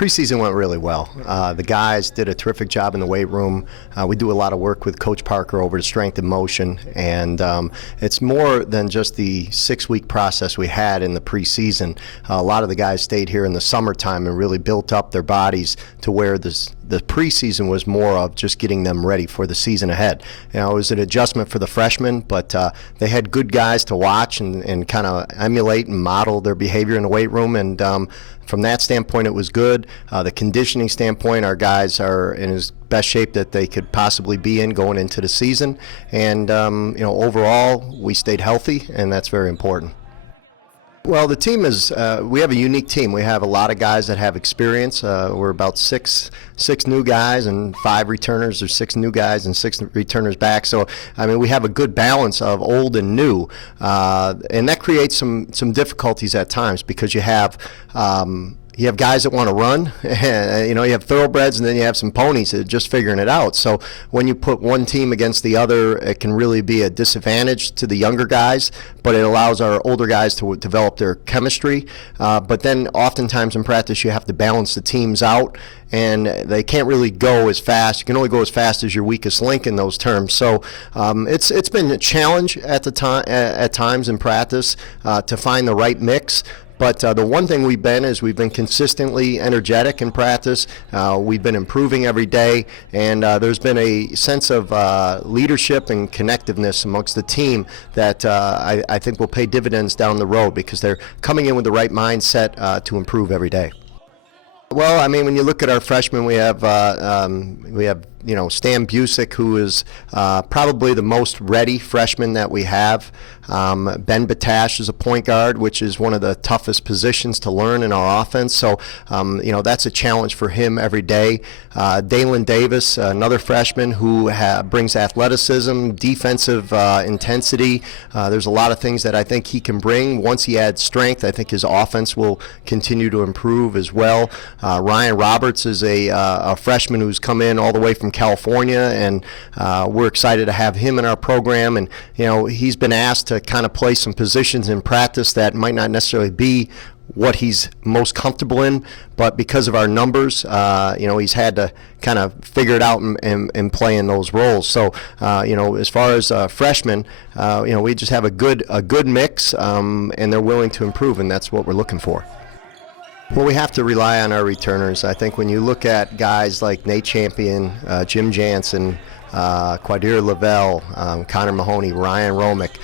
preseason went really well. The guys did a terrific job in the weight room. We do a lot of work with Coach Parker over to strength and motion, and it's more than just the 6-week process we had in the preseason. A lot of the guys stayed here in the summertime and really built up their bodies to where the preseason was more of just getting them ready for the season ahead. You know, it was an adjustment for the freshmen, but they had good guys to watch and kind of emulate and model their behavior in the weight room, and from that standpoint, it was good. The conditioning standpoint, our guys are in as best shape that they could possibly be in going into the season, and you know, overall, we stayed healthy, and that's very important. Well, the team is, we have a unique team. We have a lot of guys that have experience. We're about six new guys and 5 returners, or 6 new guys and 6 returners back. So, I mean, we have a good balance of old and new. And that creates some difficulties at times, because you have guys that want to run, you know, you have thoroughbreds, and then you have some ponies that are just figuring it out. So when you put one team against the other, it can really be a disadvantage to the younger guys, but it allows our older guys to develop their chemistry. But then oftentimes in practice, you have to balance the teams out, and they can't really go as fast. You can only go as fast as your weakest link in those terms. So it's been a challenge at times in practice to find the right mix. But the one thing we've been consistently energetic in practice. We've been improving every day, and there's been a sense of leadership and connectiveness amongst the team that I think will pay dividends down the road, because they're coming in with the right mindset to improve every day. Well, I mean, when you look at our freshmen, we have you know, Stan Busick, who is probably the most ready freshman that we have. Ben Batash is a point guard, which is one of the toughest positions to learn in our offense. So, you know, that's a challenge for him every day. Dalen Davis, another freshman who brings athleticism, defensive intensity. There's a lot of things that I think he can bring. Once he adds strength, I think his offense will continue to improve as well. Ryan Roberts is a freshman who's come in all the way from California, and we're excited to have him in our program. And you know, he's been asked to kind of play some positions in practice that might not necessarily be what he's most comfortable in, but because of our numbers, you know, he's had to kind of figure it out and play in those roles. So, you know, as far as freshmen, you know, we just have a good mix, and they're willing to improve, and that's what we're looking for. Well, we have to rely on our returners. I think when you look at guys like Nate Champion, Jim Jansen, Quadir Lavelle, Connor Mahoney, Ryan Romick,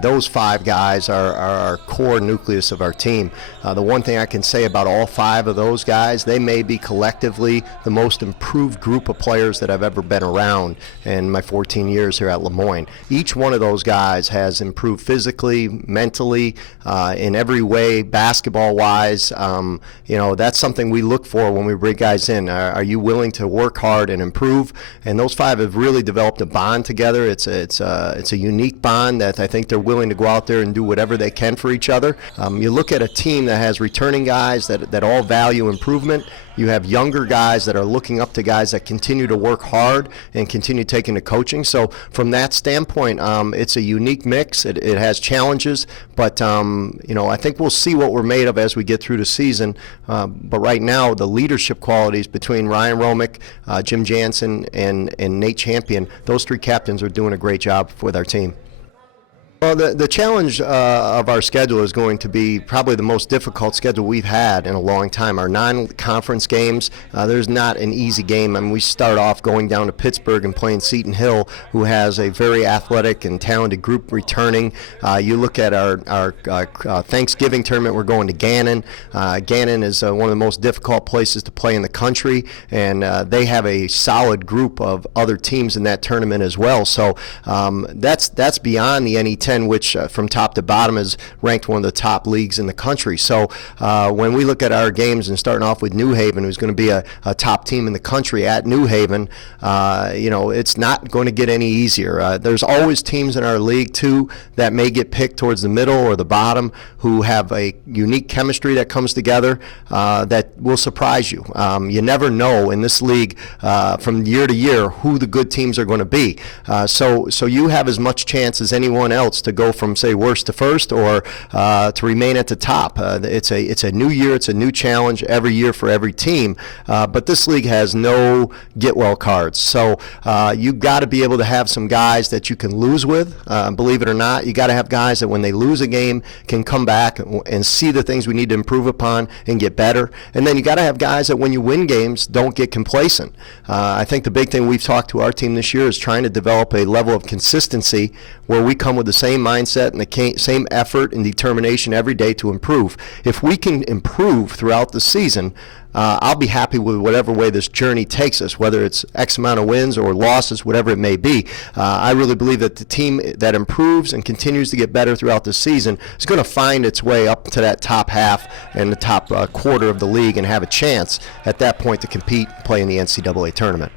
those 5 guys are our core nucleus of our team. The one thing I can say about all 5 of those guys, they may be collectively the most improved group of players that I've ever been around in my 14 years here at Moyne. Each one of those guys has improved physically, mentally, in every way, basketball-wise. You know, that's something we look for when we bring guys in. Are you willing to work hard and improve? And those 5 have really developed a bond together. It's a unique bond that I think they're willing to go out there and do whatever they can for each other. You look at a team that has returning guys that all value improvement. You have younger guys that are looking up to guys that continue to work hard and continue taking to coaching. So from that standpoint, it's a unique mix. It has challenges, but you know, I think we'll see what we're made of as we get through the season. But right now, the leadership qualities between Ryan Romick, Jim Jansen, and Nate Champion, those 3 captains are doing a great job with our team. Well, the challenge of our schedule is going to be probably the most difficult schedule we've had in a long time. Our non-conference games, there's not an easy game. I mean, we start off going down to Pittsburgh and playing Seton Hill, who has a very athletic and talented group returning. You look at our Thanksgiving tournament, we're going to Gannon. Gannon is one of the most difficult places to play in the country, and they have a solid group of other teams in that tournament as well. So that's beyond the NE10, which from top to bottom is ranked one of the top leagues in the country. So when we look at our games, and starting off with New Haven, who's going to be a top team in the country at New Haven, you know, it's not going to get any easier. There's always teams in our league too that may get picked towards the middle or the bottom, who have a unique chemistry that comes together that will surprise you. You never know in this league from year to year who the good teams are going to be. So you have as much chance as anyone else else to go from, say, worst to first, or to remain at the top. It's a new year. It's a new challenge every year for every team. But this league has no get-well cards. So you've got to be able to have some guys that you can lose with. Believe it or not, you got to have guys that when they lose a game can come back and see the things we need to improve upon and get better. And then you got to have guys that when you win games don't get complacent. I think the big thing we've talked to our team this year is trying to develop a level of consistency where we come with the same mindset and the same effort and determination every day to improve. If we can improve throughout the season, I'll be happy with whatever way this journey takes us, whether it's X amount of wins or losses, whatever it may be. I really believe that the team that improves and continues to get better throughout the season is going to find its way up to that top half and the top quarter of the league and have a chance at that point to compete and play in the NCAA tournament.